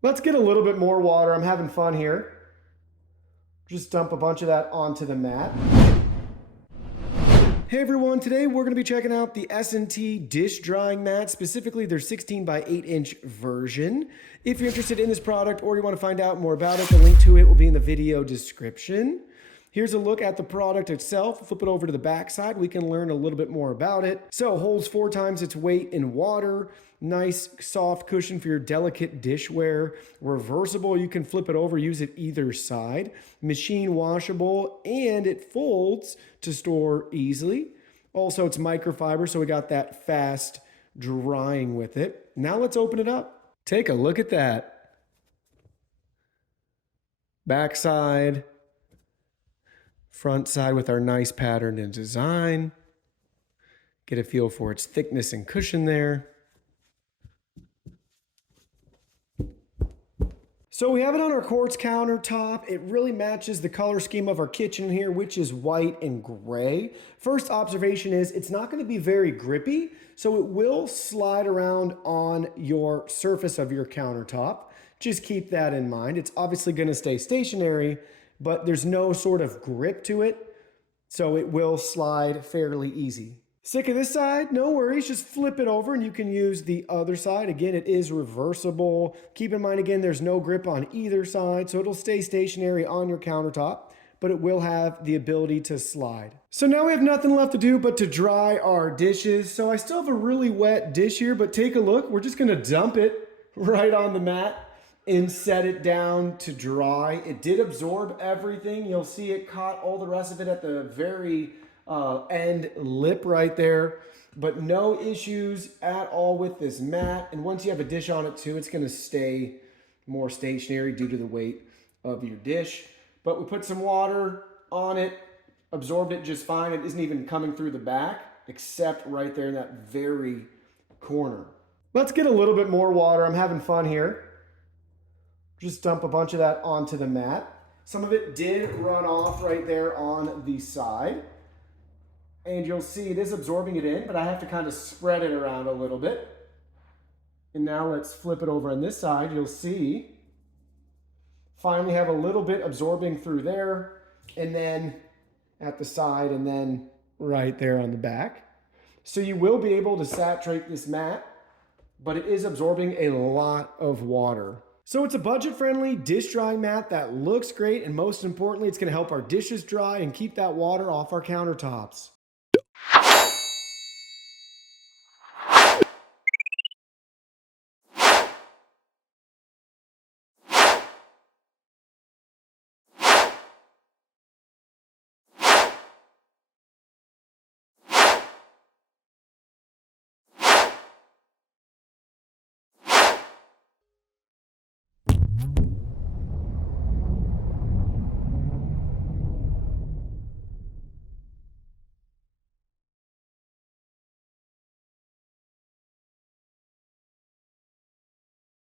Let's get a little bit more water. I'm having fun here. Just dump a bunch of that onto the mat. Hey everyone, today we're going to be checking out the S&T dish drying mat, specifically their 16 by 8 inch version. If you're interested in this product or you want to find out more about it, the link to it will be in the video description. Here's a look at the product itself. Flip it over to the back side. We can learn a little bit more about it. So holds 4 times its weight in water. Nice soft cushion for your delicate dishware. Reversible, you can flip it over, use it either side. Machine washable, and it folds to store easily. Also, it's microfiber, so we got that fast drying with it. Now let's open it up. Take a look at that. Back side. Front side with our nice pattern and design. Get a feel for its thickness and cushion there. So we have it on our quartz countertop. It really matches the color scheme of our kitchen here, which is white and gray. First observation is it's not going to be very grippy, so it will slide around on your surface of your countertop. Just keep that in mind. It's obviously going to stay stationary, but there's no sort of grip to it, so it will slide fairly easy. Sick of this side? No worries, just flip it over and you can use the other side. Again, it is reversible. Keep in mind, again, there's no grip on either side, so it'll stay stationary on your countertop, but it will have the ability to slide. So now we have nothing left to do but to dry our dishes. So I still have a really wet dish here, but take a look. We're just gonna dump it right on the mat and set it down to dry. It did absorb everything. You'll see it caught all the rest of it at the very end lip right there, but no issues at all with this mat. And once you have a dish on it too, it's gonna stay more stationary due to the weight of your dish. But we put some water on it, absorbed it just fine. It isn't even coming through the back, except right there in that very corner. Let's get a little bit more water. I'm having fun here. Just dump a bunch of that onto the mat. Some of it did run off right there on the side. And you'll see it is absorbing it in, but I have to kind of spread it around a little bit. And now let's flip it over on this side. You'll see finally have a little bit absorbing through there, and then at the side, and then right there on the back. So you will be able to saturate this mat, but it is absorbing a lot of water. So it's a budget-friendly dish drying mat that looks great, and most importantly, it's going to help our dishes dry and keep that water off our countertops.